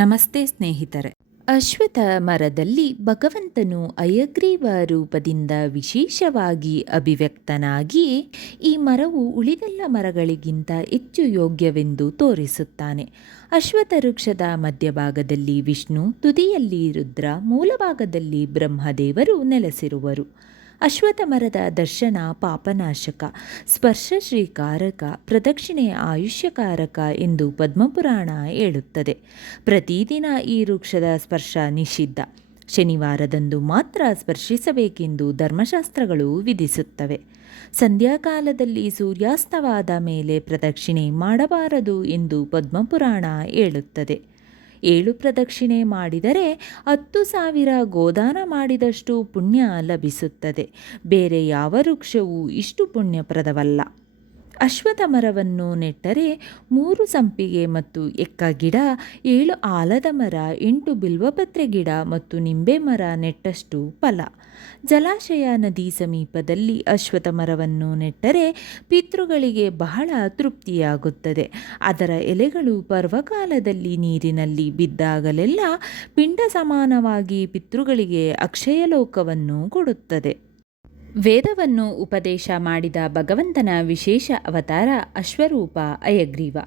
ನಮಸ್ತೆ ಸ್ನೇಹಿತರೆ. ಅಶ್ವತ್ಥ ಮರದಲ್ಲಿ ಭಗವಂತನು ಹಯಗ್ರೀವ ರೂಪದಿಂದ ವಿಶೇಷವಾಗಿ ಅಭಿವ್ಯಕ್ತನಾಗಿ ಈ ಮರವು ಉಳಿದೆಲ್ಲ ಮರಗಳಿಗಿಂತ ಹೆಚ್ಚು ಯೋಗ್ಯವೆಂದು ತೋರಿಸುತ್ತಾನೆ. ಅಶ್ವತ್ಥ ವೃಕ್ಷದ ಮಧ್ಯಭಾಗದಲ್ಲಿ ವಿಷ್ಣು, ತುದಿಯಲ್ಲಿ ರುದ್ರ, ಮೂಲಭಾಗದಲ್ಲಿ ಬ್ರಹ್ಮದೇವರು ನೆಲೆಸಿರುವರು. ಅಶ್ವತ್ಥ ಮರದ ದರ್ಶನ ಪಾಪನಾಶಕ, ಸ್ಪರ್ಶ ಶ್ರೀಕಾರಕ, ಪ್ರದಕ್ಷಿಣೆ ಆಯುಷ್ಯಕಾರಕ ಎಂದು ಪದ್ಮಪುರಾಣ ಹೇಳುತ್ತದೆ. ಪ್ರತಿದಿನ ಈ ವೃಕ್ಷದ ಸ್ಪರ್ಶ ನಿಷಿದ್ಧ. ಶನಿವಾರದಂದು ಮಾತ್ರ ಸ್ಪರ್ಶಿಸಬೇಕೆಂದು ಧರ್ಮಶಾಸ್ತ್ರಗಳು ವಿಧಿಸುತ್ತವೆ. ಸಂಧ್ಯಾಕಾಲದಲ್ಲಿ ಸೂರ್ಯಾಸ್ತವಾದ ಮೇಲೆ ಪ್ರದಕ್ಷಿಣೆ ಮಾಡಬಾರದು ಎಂದು ಪದ್ಮಪುರಾಣ ಹೇಳುತ್ತದೆ. 7 ಪ್ರದಕ್ಷಿಣೆ ಮಾಡಿದರೆ 10,000 ಗೋದಾನ ಮಾಡಿದಷ್ಟು ಪುಣ್ಯ ಲಭಿಸುತ್ತದೆ. ಬೇರೆ ಯಾವ ವೃಕ್ಷವೂ ಇಷ್ಟು ಪುಣ್ಯಪ್ರದವಲ್ಲ. ಅಶ್ವತ್ಥ ಮರವನ್ನು ನೆಟ್ಟರೆ 3 ಸಂಪಿಗೆ ಮತ್ತು ಎಕ್ಕ ಗಿಡ, 7 ಆಲದ ಮರ, 8 ಬಿಲ್ವಪತ್ರೆ ಗಿಡ ಮತ್ತು ನಿಂಬೆ ಮರ ನೆಟ್ಟಷ್ಟು ಫಲ. ಜಲಾಶಯ, ನದಿ ಸಮೀಪದಲ್ಲಿ ಅಶ್ವತ್ಥ ಮರವನ್ನು ನೆಟ್ಟರೆ ಪಿತೃಗಳಿಗೆ ಬಹಳ ತೃಪ್ತಿಯಾಗುತ್ತದೆ. ಅದರ ಎಲೆಗಳು ಪರ್ವಕಾಲದಲ್ಲಿ ನೀರಿನಲ್ಲಿ ಬಿದ್ದಾಗಲೆಲ್ಲ ಪಿಂಡ ಸಮಾನವಾಗಿ ಪಿತೃಗಳಿಗೆ ಅಕ್ಷಯಲೋಕವನ್ನು ಕೊಡುತ್ತದೆ. ವೇದವನ್ನು ಉಪದೇಶ ಮಾಡಿದ ಭಗವಂತನ ವಿಶೇಷ ಅವತಾರ ಅಶ್ವರೂಪ ಹಯಗ್ರೀವ.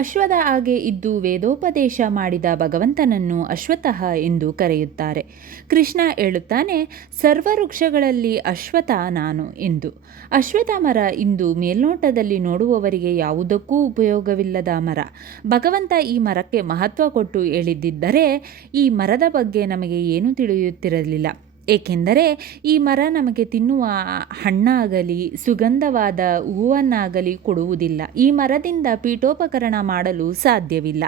ಅಶ್ವದ ಹಾಗೆ ಇದ್ದು ವೇದೋಪದೇಶ ಮಾಡಿದ ಭಗವಂತನನ್ನು ಅಶ್ವತ್ಥಃ ಎಂದು ಕರೆಯುತ್ತಾರೆ. ಕೃಷ್ಣ ಹೇಳುತ್ತಾನೆ, ಸರ್ವವೃಕ್ಷಗಳಲ್ಲಿ ಅಶ್ವತ್ಥ ನಾನು ಎಂದು. ಅಶ್ವತ್ಥ ಮರ ಇಂದು ಮೇಲ್ನೋಟದಲ್ಲಿ ನೋಡುವವರಿಗೆ ಯಾವುದಕ್ಕೂ ಉಪಯೋಗವಿಲ್ಲದ ಮರ. ಭಗವಂತ ಈ ಮರಕ್ಕೆ ಮಹತ್ವ ಕೊಟ್ಟು ಹೇಳಿದ್ದರೆ ಈ ಮರದ ಬಗ್ಗೆ ನಮಗೆ ಏನೂ ತಿಳಿಯುತ್ತಿರಲಿಲ್ಲ. ಏಕೆಂದರೆ ಈ ಮರ ನಮಗೆ ತಿನ್ನುವ ಹಣ್ಣಾಗಲಿ ಸುಗಂಧವಾದ ಹೂವನ್ನಾಗಲಿ ಕೊಡುವುದಿಲ್ಲ. ಈ ಮರದಿಂದ ಪೀಠೋಪಕರಣ ಮಾಡಲು ಸಾಧ್ಯವಿಲ್ಲ.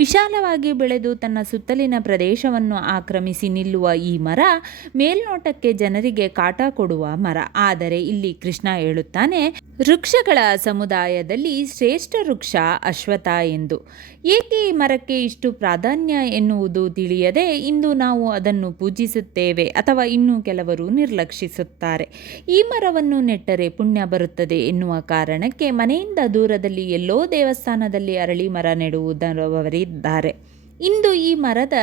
ವಿಶಾಲವಾಗಿ ಬೆಳೆದು ತನ್ನ ಸುತ್ತಲಿನ ಪ್ರದೇಶವನ್ನು ಆಕ್ರಮಿಸಿ ನಿಲ್ಲುವ ಈ ಮರ ಮೇಲ್ನೋಟಕ್ಕೆ ಜನರಿಗೆ ಕಾಟ ಕೊಡುವ ಮರ. ಆದರೆ ಇಲ್ಲಿ ಕೃಷ್ಣ ಹೇಳುತ್ತಾನೆ, ವೃಕ್ಷಗಳ ಸಮುದಾಯದಲ್ಲಿ ಶ್ರೇಷ್ಠ ವೃಕ್ಷ ಅಶ್ವತ್ಥ ಎಂದು. ಏಕೆ ಈ ಮರಕ್ಕೆ ಇಷ್ಟು ಪ್ರಾಧಾನ್ಯ ಎನ್ನುವುದು ತಿಳಿಯದೆ ಇಂದು ನಾವು ಅದನ್ನು ಪೂಜಿಸುತ್ತೇವೆ ಅಥವಾ ಇನ್ನೂ ಕೆಲವರು ನಿರ್ಲಕ್ಷಿಸುತ್ತಾರೆ. ಈ ಮರವನ್ನು ನೆಟ್ಟರೆ ಪುಣ್ಯ ಬರುತ್ತದೆ ಎನ್ನುವ ಕಾರಣಕ್ಕೆ ಮನೆಯಿಂದ ದೂರದಲ್ಲಿ ಎಲ್ಲೋ ದೇವಸ್ಥಾನದಲ್ಲಿ ಅರಳಿ ಮರ ನೆಡುವುದವರಿದ್ದಾರೆ. ಇಂದು ಈ ಮರದ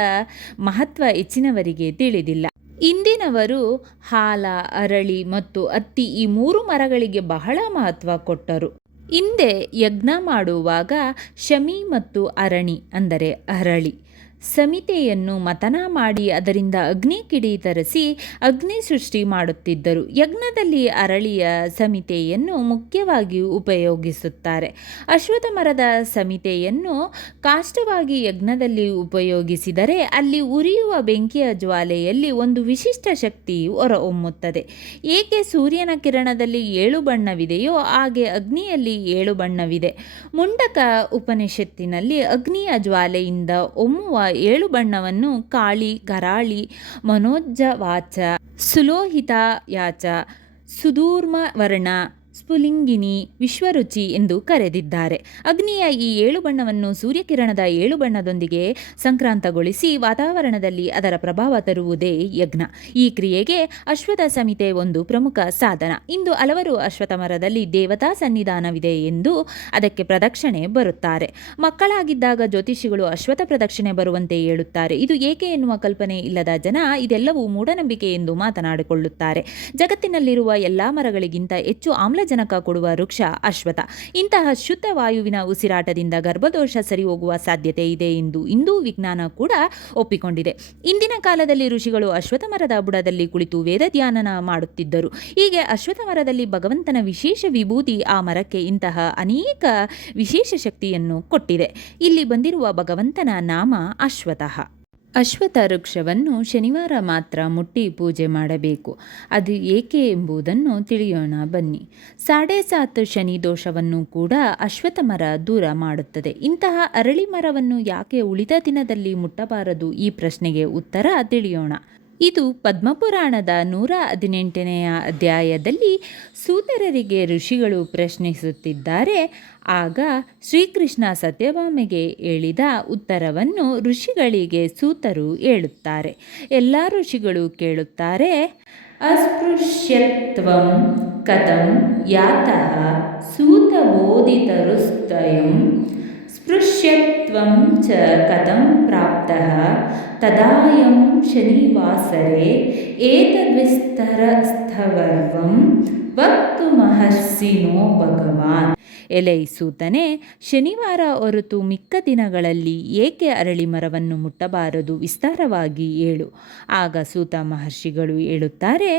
ಮಹತ್ವ ಹೆಚ್ಚಿನವರಿಗೆ ತಿಳಿದಿಲ್ಲ. ಇಂದಿನವರು ಹಾಲ, ಅರಳಿ ಮತ್ತು ಹತ್ತಿ ಈ 3 ಮರಗಳಿಗೆ ಬಹಳ ಮಹತ್ವ ಕೊಟ್ಟರು. ಹಿಂದೆ ಯಜ್ಞ ಮಾಡುವಾಗ ಶಮಿ ಮತ್ತು ಅರಣಿ ಅಂದರೆ ಅರಳಿ ಸಮಿತೆಯನ್ನು ಮಥನ ಮಾಡಿ ಅದರಿಂದ ಅಗ್ನಿ ಕಿಡಿ ತರಿಸಿ ಅಗ್ನಿ ಸೃಷ್ಟಿ ಮಾಡುತ್ತಿದ್ದರು. ಯಜ್ಞದಲ್ಲಿ ಅರಳಿಯ ಸಮಿತೆಯನ್ನು ಮುಖ್ಯವಾಗಿ ಉಪಯೋಗಿಸುತ್ತಾರೆ. ಅಶ್ವತ್ಥ ಮರದ ಸಮಿತೆಯನ್ನು ಕಾಷ್ಟವಾಗಿ ಯಜ್ಞದಲ್ಲಿ ಉಪಯೋಗಿಸಿದರೆ ಅಲ್ಲಿ ಉರಿಯುವ ಬೆಂಕಿಯ ಜ್ವಾಲೆಯಲ್ಲಿ ಒಂದು ವಿಶಿಷ್ಟ ಶಕ್ತಿ ಹೊರಹೊಮ್ಮುತ್ತದೆ. ಏಕೆ ಸೂರ್ಯನ ಕಿರಣದಲ್ಲಿ 7 ಬಣ್ಣವಿದೆಯೋ ಹಾಗೆ ಅಗ್ನಿಯಲ್ಲಿ 7 ಬಣ್ಣವಿದೆ. ಮುಂಡಕ ಉಪನಿಷತ್ತಿನಲ್ಲಿ ಅಗ್ನಿಯ ಜ್ವಾಲೆಯಿಂದ ಹೊಮ್ಮುವ 7 ಬಣ್ಣವನ್ನು ಕಾಳಿ, ಕರಾಳಿ, ಮನೋಜ್ಜವಾಚ, ಸುಲೋಹಿತಾಯಾಚ, ಸುಧೂಮ್ರವರ್ಣ, ಸ್ಫುಲಿಂಗಿನಿ, ವಿಶ್ವರುಚಿ ಎಂದು ಕರೆದಿದ್ದಾರೆ. ಅಗ್ನಿಯ ಈ 7 ಬಣ್ಣವನ್ನು ಸೂರ್ಯಕಿರಣದ 7 ಬಣ್ಣದೊಂದಿಗೆ ಸಂಕ್ರಾಂತಗೊಳಿಸಿ ವಾತಾವರಣದಲ್ಲಿ ಅದರ ಪ್ರಭಾವ ತರುವುದೇ ಯಜ್ಞ. ಈ ಕ್ರಿಯೆಗೆ ಅಶ್ವತ್ಥ ಸಮಿತೆ ಒಂದು ಪ್ರಮುಖ ಸಾಧನ. ಇಂದು ಹಲವರು ಅಶ್ವತ್ಥ ಮರದಲ್ಲಿ ದೇವತಾ ಸನ್ನಿಧಾನವಿದೆ ಎಂದು ಅದಕ್ಕೆ ಪ್ರದಕ್ಷಿಣೆ ಬರುತ್ತಾರೆ. ಮಕ್ಕಳಾಗಿದ್ದಾಗ ಜ್ಯೋತಿಷಿಗಳು ಅಶ್ವತ್ಥ ಪ್ರದಕ್ಷಿಣೆ ಬರುವಂತೆ ಹೇಳುತ್ತಾರೆ. ಇದು ಏಕೆ ಎನ್ನುವ ಕಲ್ಪನೆ ಇಲ್ಲದ ಜನ ಇದೆಲ್ಲವೂ ಮೂಢನಂಬಿಕೆ ಎಂದು ಮಾತನಾಡಿಕೊಳ್ಳುತ್ತಾರೆ. ಜಗತ್ತಿನಲ್ಲಿರುವ ಎಲ್ಲ ಮರಗಳಿಗಿಂತ ಹೆಚ್ಚು ಆಮ್ಲಜನಕ ಕೊಡುವ ವೃಕ್ಷ ಅಶ್ವತ್ಥ. ಇಂತಹ ಶುದ್ಧ ವಾಯುವಿನ ಉಸಿರಾಟದಿಂದ ಗರ್ಭದೋಷ ಸರಿ ಹೋಗುವ ಸಾಧ್ಯತೆ ಇದೆ ಎಂದು ಇಂದು ವಿಜ್ಞಾನ ಕೂಡ ಒಪ್ಪಿಕೊಂಡಿದೆ. ಇಂದಿನ ಕಾಲದಲ್ಲಿ ಋಷಿಗಳು ಅಶ್ವತ್ಥ ಮರದ ಬುಡದಲ್ಲಿ ಕುಳಿತು ವೇದ ಧ್ಯಾನ ಮಾಡುತ್ತಿದ್ದರು. ಹೀಗೆ ಅಶ್ವತ್ಥ ಮರದಲ್ಲಿ ಭಗವಂತನ ವಿಶೇಷ ವಿಭೂತಿ ಆ ಮರಕ್ಕೆ ಇಂತಹ ಅನೇಕ ವಿಶೇಷ ಶಕ್ತಿಯನ್ನು ಕೊಟ್ಟಿದೆ. ಇಲ್ಲಿ ಬಂದಿರುವ ಭಗವಂತನ ನಾಮ ಅಶ್ವತ್ಥಃ. ಅಶ್ವತ್ಥ ವೃಕ್ಷವನ್ನು ಶನಿವಾರ ಮಾತ್ರ ಮುಟ್ಟಿ ಪೂಜೆ ಮಾಡಬೇಕು. ಅದು ಏಕೆ ಎಂಬುದನ್ನು ತಿಳಿಯೋಣ ಬನ್ನಿ. 7.5 ಶನಿ ದೋಷವನ್ನು ಕೂಡ ಅಶ್ವತ್ಥ ಮರ ದೂರ ಮಾಡುತ್ತದೆ. ಇಂತಹ ಅರಳಿ ಮರವನ್ನು ಯಾಕೆ ಉಳಿದ ದಿನದಲ್ಲಿ ಮುಟ್ಟಬಾರದು? ಈ ಪ್ರಶ್ನೆಗೆ ಉತ್ತರ ತಿಳಿಯೋಣ. ಇದು ಪದ್ಮಪುರಾಣದ 118ನೇ ಅಧ್ಯಾಯದಲ್ಲಿ ಸೂತರರಿಗೆ ಋಷಿಗಳು ಪ್ರಶ್ನಿಸುತ್ತಿದ್ದಾರೆ. ಆಗ ಶ್ರೀಕೃಷ್ಣ ಸತ್ಯಭಾಮೆಗೆ ಹೇಳಿದ ಉತ್ತರವನ್ನು ಋಷಿಗಳಿಗೆ ಸೂತರು ಹೇಳುತ್ತಾರೆ. ಎಲ್ಲ ಋಷಿಗಳು ಕೇಳುತ್ತಾರೆ, ಅಸ್ಪೃಶ್ಯತ್ವಂ ಕಥಂ ಯಾತಃ ಸೂತಬೋಧಿತರುಸ್ತಯಂ ಸ್ಪೃಶ್ಯತ್ವ ತ್ವಂ ಚ ಕಥಂ ಪ್ರಾಪ್ತಃ ತದಾಯಂ ಶನಿವಾಸರೆ ಏತದ್ವಿಸ್ತರಸ್ಥವರ್ವಂ ವಕ್ತುಮರ್ಹಸಿ ನೋ ಭಗವಾನ್. ಎಲೈ ಸೂತನೇ, ಶನಿವಾರ ಹೊರತು ಮಿಕ್ಕ ದಿನಗಳಲ್ಲಿ ಏಕೆ ಅರಳಿ ಮರವನ್ನು ಮುಟ್ಟಬಾರದು? ವಿಸ್ತಾರವಾಗಿ ಹೇಳು. ಆಗ ಸೂತ ಮಹರ್ಷಿಗಳು ಹೇಳುತ್ತಾರೆ,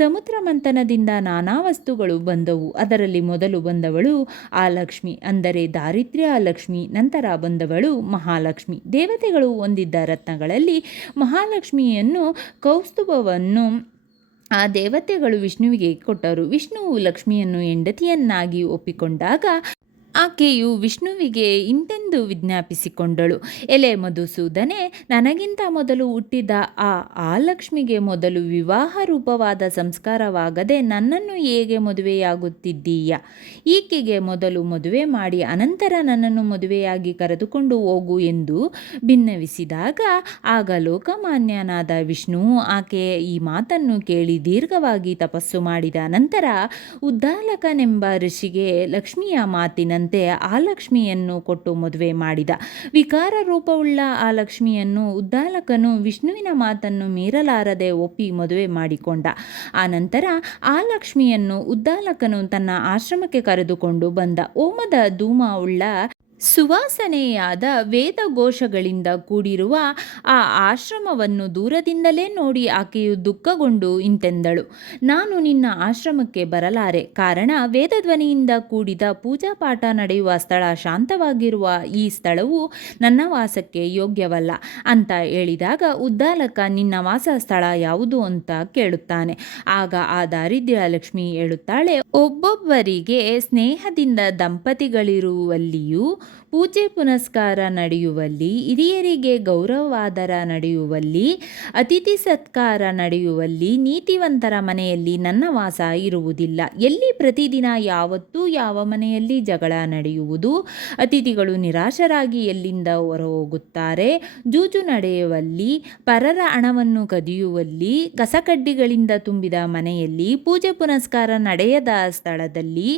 ಸಮುದ್ರ ಮಂಥನದಿಂದ ನಾನಾ ವಸ್ತುಗಳು ಬಂದವು. ಅದರಲ್ಲಿ ಮೊದಲು ಬಂದವಳು ಆಲಕ್ಷ್ಮಿ, ಅಂದರೆ ದಾರಿದ್ರ್ಯ ಲಕ್ಷ್ಮಿ. ನಂತರ ಬಂದವಳು ಮಹಾಲಕ್ಷ್ಮಿ. ದೇವತೆಗಳು ಹೊಂದಿದ್ದ ರತ್ನಗಳಲ್ಲಿ ಮಹಾಲಕ್ಷ್ಮಿಯನ್ನು, ಕೌಸ್ತುಭವನ್ನು ಆ ದೇವತೆಗಳು ವಿಷ್ಣುವಿಗೆ ಕೊಟ್ಟರು. ವಿಷ್ಣುವು ಲಕ್ಷ್ಮಿಯನ್ನು ಹೆಂಡತಿಯನ್ನಾಗಿ ಒಪ್ಪಿಕೊಂಡಾಗ ಆಕೆಯು ವಿಷ್ಣುವಿಗೆ ಇಂತೆಂದು ವಿಜ್ಞಾಪಿಸಿಕೊಂಡಳು, ಎಲೆ ಮಧುಸೂದನೆ, ನನಗಿಂತ ಮೊದಲು ಹುಟ್ಟಿದ ಆ ಲಕ್ಷ್ಮಿಗೆ ಮೊದಲು ವಿವಾಹ ರೂಪವಾದ ಸಂಸ್ಕಾರವಾಗದೆ ನನ್ನನ್ನು ಹೇಗೆ ಮದುವೆಯಾಗುತ್ತಿದ್ದೀಯ? ಈಕೆಗೆ ಮೊದಲು ಮದುವೆ ಮಾಡಿ ಅನಂತರ ನನ್ನನ್ನು ಮದುವೆಯಾಗಿ ಕರೆದುಕೊಂಡು ಹೋಗು ಎಂದು ಭಿನ್ನವಿಸಿದಾಗ, ಆಗ ಲೋಕಮಾನ್ಯನಾದ ವಿಷ್ಣುವು ಆಕೆಯ ಈ ಮಾತನ್ನು ಕೇಳಿ ದೀರ್ಘವಾಗಿ ತಪಸ್ಸು ಮಾಡಿದ ನಂತರ ಉದ್ದಾಲಕನೆಂಬ ಋಷಿಗೆ ಲಕ್ಷ್ಮಿಯ ಮಾತಿನಂತೆ ಆ ಲಕ್ಷ್ಮಿಯನ್ನು ಕೊಟ್ಟು ಮದುವೆ ಮಾಡಿದ. ವಿಕಾರ ರೂಪವುಳ್ಳ ಆ ಲಕ್ಷ್ಮಿಯನ್ನು ಉದ್ದಾಲಕನು ವಿಷ್ಣುವಿನ ಮಾತನ್ನು ಮೀರಲಾರದೆ ಒಪ್ಪಿ ಮದುವೆ ಮಾಡಿಕೊಂಡ. ಆನಂತರ ಆ ಲಕ್ಷ್ಮಿಯನ್ನು ಉದ್ದಾಲಕನು ತನ್ನ ಆಶ್ರಮಕ್ಕೆ ಕರೆದುಕೊಂಡು ಬಂದ. ಹೋಮದ ಧೂಮ ಉಳ್ಳ ಸುವಾಸನೆಯಾದ ವೇದಘೋಷಗಳಿಂದ ಕೂಡಿರುವ ಆ ಆಶ್ರಮವನ್ನು ದೂರದಿಂದಲೇ ನೋಡಿ ಆಕೆಯು ದುಃಖಗೊಂಡು ಇಂತೆಂದಳು, ನಾನು ನಿನ್ನ ಆಶ್ರಮಕ್ಕೆ ಬರಲಾರೆ. ಕಾರಣ, ವೇದಧ್ವನಿಯಿಂದ ಕೂಡಿದ ಪೂಜಾಪಾಠ ನಡೆಯುವ ಸ್ಥಳ, ಶಾಂತವಾಗಿರುವ ಈ ಸ್ಥಳವು ನನ್ನ ವಾಸಕ್ಕೆ ಯೋಗ್ಯವಲ್ಲ ಅಂತ ಹೇಳಿದಾಗ ಉದ್ದಾಲಕ ನಿನ್ನ ವಾಸ ಸ್ಥಳ ಯಾವುದು ಅಂತ ಕೇಳುತ್ತಾನೆ. ಆಗ ಆ ದಾರಿದ್ರ್ಯ ಲಕ್ಷ್ಮಿ ಹೇಳುತ್ತಾಳೆ, ಒಬ್ಬೊಬ್ಬರಿಗೆ ಸ್ನೇಹದಿಂದ ದಂಪತಿಗಳಿರುವಲ್ಲಿಯೂ, ಪೂಜೆ ಪುನಸ್ಕಾರ ನಡೆಯುವಲ್ಲಿ, ಹಿರಿಯರಿಗೆ ಗೌರವಾದರ ನಡೆಯುವಲ್ಲಿ, ಅತಿಥಿ ಸತ್ಕಾರ ನಡೆಯುವಲ್ಲಿ, ನೀತಿವಂತರ ಮನೆಯಲ್ಲಿ ನನ್ನ ವಾಸ ಇರುವುದಿಲ್ಲ. ಎಲ್ಲಿ ಪ್ರತಿದಿನ ಯಾವತ್ತೂ ಯಾವ ಮನೆಯಲ್ಲಿ ಜಗಳ ನಡೆಯುವುದು, ಅತಿಥಿಗಳು ನಿರಾಶರಾಗಿ ಎಲ್ಲಿಂದ ಹೊರಹೋಗುತ್ತಾರೆ, ಜೂಜು ನಡೆಯುವಲ್ಲಿ, ಪರರ ಹಣವನ್ನು ಕದಿಯುವಲ್ಲಿ, ಕಸಕಡ್ಡಿಗಳಿಂದ ತುಂಬಿದ ಮನೆಯಲ್ಲಿ, ಪೂಜೆ ಪುನಸ್ಕಾರ ನಡೆಯದ ಸ್ಥಳದಲ್ಲಿ,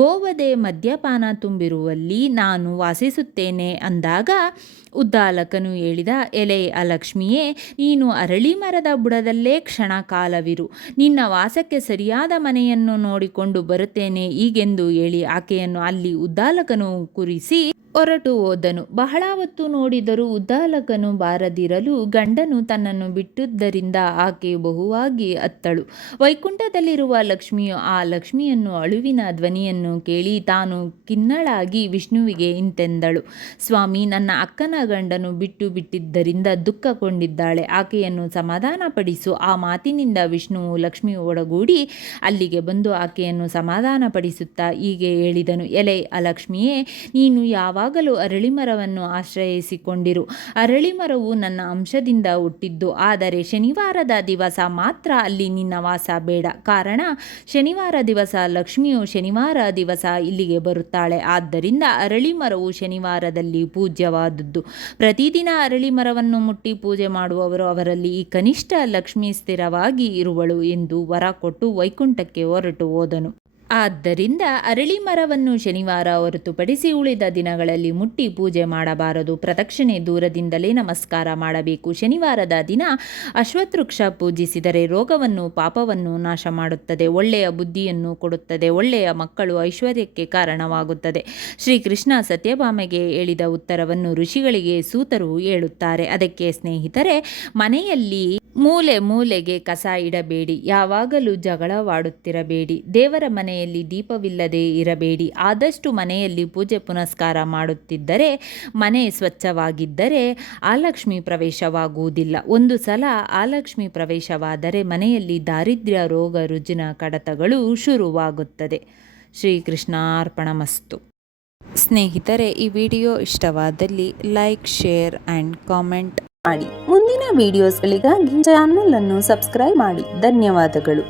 ಗೋವಧೆ ಮದ್ಯಪಾನ ತುಂಬಿರುವಲ್ಲಿ ನಾನು ವಾಸಿಸುತ್ತೇನೆ ಅಂದಾಗ ಉದ್ದಾಲಕನು ಹೇಳಿದ, ಎಲೆ ಅಲಕ್ಷ್ಮಿಯೇ, ನೀನು ಅರಳಿ ಮರದ ಬುಡದಲ್ಲೇ ಕ್ಷಣ ಕಾಲವಿರು. ನಿನ್ನ ವಾಸಕ್ಕೆ ಸರಿಯಾದ ಮನೆಯನ್ನು ನೋಡಿಕೊಂಡು ಬರುತ್ತೇನೆ ಹೀಗೆಂದು ಹೇಳಿ ಆಕೆಯನ್ನು ಅಲ್ಲಿ ಉದ್ದಾಲಕನು ಕೂರಿಸಿ ಹೊರಟು ಹೋದನು. ಬಹಳ ಹೊತ್ತು ನೋಡಿದರೂ ಉದ್ದಾಲಕನು ಬಾರದಿರಲು ಗಂಡನು ತನ್ನನ್ನು ಬಿಟ್ಟುದರಿಂದ ಆಕೆಯು ಬಹುವಾಗಿ ಅತ್ತಳು. ವೈಕುಂಠದಲ್ಲಿರುವ ಲಕ್ಷ್ಮಿಯು ಆ ಲಕ್ಷ್ಮಿಯನ್ನು ಅಳುವಿನ ಧ್ವನಿಯನ್ನು ಕೇಳಿ ತಾನು ಖಿನ್ನಳಾಗಿ ವಿಷ್ಣುವಿಗೆ ಇಂತೆಂದಳು, ಸ್ವಾಮಿ, ನನ್ನ ಅಕ್ಕನ ಗಂಡನು ಬಿಟ್ಟಿದ್ದರಿಂದ ದುಃಖಗೊಂಡಿದ್ದಾಳೆ. ಆಕೆಯನ್ನು ಸಮಾಧಾನಪಡಿಸು. ಆ ಮಾತಿನಿಂದ ವಿಷ್ಣುವು ಲಕ್ಷ್ಮಿ ಒಡಗೂಡಿ ಅಲ್ಲಿಗೆ ಬಂದು ಆಕೆಯನ್ನು ಸಮಾಧಾನಪಡಿಸುತ್ತಾ ಹೀಗೆ ಹೇಳಿದನು, ಎಲೆ ಅಲಕ್ಷ್ಮಿಯೇ, ನೀನು ಯಾವಾಗಲೂ ಅರಳಿಮರವನ್ನು ಆಶ್ರಯಿಸಿಕೊಂಡಿರು. ಅರಳಿಮರವು ನನ್ನ ಅಂಶದಿಂದ ಹುಟ್ಟಿದ್ದು. ಆದರೆ ಶನಿವಾರದ ದಿವಸ ಮಾತ್ರ ಅಲ್ಲಿ ನಿನ್ನ ವಾಸ ಬೇಡ. ಕಾರಣ, ಶನಿವಾರ ದಿವಸ ಲಕ್ಷ್ಮಿಯು ಶನಿವಾರ ದಿವಸ ಇಲ್ಲಿಗೆ ಬರುತ್ತಾಳೆ. ಆದ್ದರಿಂದ ಅರಳಿಮರವು ಶನಿವಾರದಲ್ಲಿ ಪೂಜ್ಯವಾದದ್ದು. ಪ್ರತಿದಿನ ಅರಳಿಮರವನ್ನು ಮುಟ್ಟಿ ಪೂಜೆ ಮಾಡುವವರು ಅವರಲ್ಲಿ ಈ ಕನಿಷ್ಠ ಲಕ್ಷ್ಮಿ ಸ್ಥಿರವಾಗಿ ಇರುವಳು ಎಂದು ವರ ಕೊಟ್ಟು ವೈಕುಂಠಕ್ಕೆ ಹೊರಟು ಹೋದನು. ಆದ್ದರಿಂದ ಅರಳಿ ಮರವನ್ನು ಶನಿವಾರ ಹೊರತುಪಡಿಸಿ ಉಳಿದ ದಿನಗಳಲ್ಲಿ ಮುಟ್ಟಿ ಪೂಜೆ ಮಾಡಬಾರದು. ಪ್ರದಕ್ಷಿಣೆ ದೂರದಿಂದಲೇ ನಮಸ್ಕಾರ ಮಾಡಬೇಕು. ಶನಿವಾರದ ದಿನ ಅಶ್ವತ್ಥವೃಕ್ಷ ಪೂಜಿಸಿದರೆ ರೋಗವನ್ನು ಪಾಪವನ್ನು ನಾಶ ಮಾಡುತ್ತದೆ, ಒಳ್ಳೆಯ ಬುದ್ಧಿಯನ್ನು ಕೊಡುತ್ತದೆ, ಒಳ್ಳೆಯ ಮಕ್ಕಳು ಐಶ್ವರ್ಯಕ್ಕೆ ಕಾರಣವಾಗುತ್ತದೆ. ಶ್ರೀಕೃಷ್ಣ ಸತ್ಯಭಾಮೆಗೆ ಹೇಳಿದ ಉತ್ತರವನ್ನು ಋಷಿಗಳಿಗೆ ಸೂತರು ಹೇಳುತ್ತಾರೆ. ಅದಕ್ಕೆ ಸ್ನೇಹಿತರೆ, ಮನೆಯಲ್ಲಿ ಮೂಲೆ ಮೂಲೆಗೆ ಕಸ ಇಡಬೇಡಿ, ಯಾವಾಗಲೂ ಜಗಳವಾಡುತ್ತಿರಬೇಡಿ, ದೇವರ ಮನೆಯಲ್ಲಿ ದೀಪವಿಲ್ಲದೆ ಇರಬೇಡಿ. ಆದಷ್ಟು ಮನೆಯಲ್ಲಿ ಪೂಜೆ ಪುನಸ್ಕಾರ ಮಾಡುತ್ತಿದ್ದರೆ, ಮನೆ ಸ್ವಚ್ಛವಾಗಿದ್ದರೆ ಆಲಕ್ಷ್ಮಿ ಪ್ರವೇಶವಾಗುವುದಿಲ್ಲ. ಒಂದು ಸಲ ಆಲಕ್ಷ್ಮಿ ಪ್ರವೇಶವಾದರೆ ಮನೆಯಲ್ಲಿ ದಾರಿದ್ರ್ಯ, ರೋಗ ರುಜಿನ ಕಡತಗಳು ಶುರುವಾಗುತ್ತದೆ. ಶ್ರೀಕೃಷ್ಣಾರ್ಪಣಮಸ್ತು. ಸ್ನೇಹಿತರೆ, ಈ ವಿಡಿಯೋ ಇಷ್ಟವಾದಲ್ಲಿ ಲೈಕ್, ಶೇರ್ ಆ್ಯಂಡ್ ಕಾಮೆಂಟ್ ಮಾಡಿ. ಮುಂದಿನ ವಿಡಿಯೋಸ್ಗಳಿಗಾಗಿ ಚಾನಲ್ ಅನ್ನು ಸಬ್ಸ್ಕ್ರೈಬ್ ಮಾಡಿ. ಧನ್ಯವಾದಗಳು.